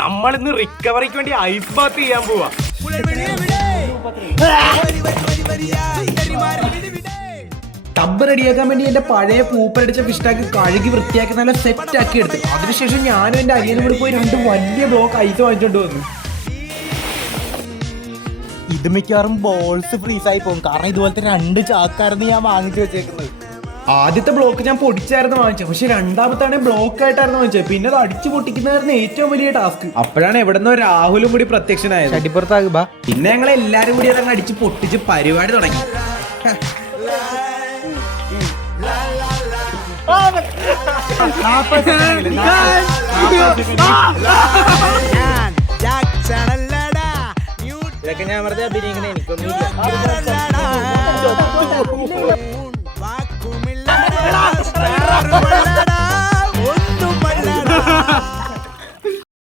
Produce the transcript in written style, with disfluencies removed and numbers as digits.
നമ്മളിന്ന് റിക്കവറിക്ക് വേണ്ടി ഐസ് ബാത്ത് ചെയ്യാൻ പോവാ. ടബ് റെഡിയാക്കാൻ വേണ്ടി എന്റെ പഴയ പൂപ്പരടിച്ച ഫിഷ് ടാങ്ക് കഴുകി വൃത്തിയാക്കി നല്ല സെറ്റ് ആക്കി എടുത്തു. അതിനുശേഷം ഞാനും എന്റെ അനിയനും കൂടി പോയി 2 വലിയ ബ്ലോക്ക് ഐസ് വാങ്ങിച്ചോണ്ട് വന്നു. ഇത് മിക്കവാറും ബോൾസ് ഫ്രീസായി പോകും, കാരണം ഇതുപോലത്തെ 2 ചാക്കായിരുന്നു ഞാൻ വാങ്ങിച്ചു വെച്ചേക്കുന്നത്. ആദ്യത്തെ ബ്ലോക്ക് ഞാൻ പൊടിച്ചായിരുന്നു വാങ്ങിച്ചത്, പക്ഷെ രണ്ടാമത്താണ് ബ്ലോക്ക് ആയിട്ടായിരുന്നു വാങ്ങിച്ചത്. പിന്നെ അത് അടിച്ചു പൊട്ടിക്കുന്നതായിരുന്നു ഏറ്റവും വലിയ ടാസ്ക്. അപ്പോഴാണ് എവിടെന്നോ രാഹുലും കൂടി പ്രത്യക്ഷനായത്. അടിപ്പുറത്താകുമ്പോ പിന്നെ ഞങ്ങൾ എല്ലാരും കൂടി അതങ്ങ് അടിച്ച് പൊട്ടിച്ച് പരിപാടി തുടങ്ങി. ഇതൊക്കെ ഞാൻ വെറുതെ അഭിനയിക്കണേ, എനിക്കൊന്നുമില്ല. ഒന്നും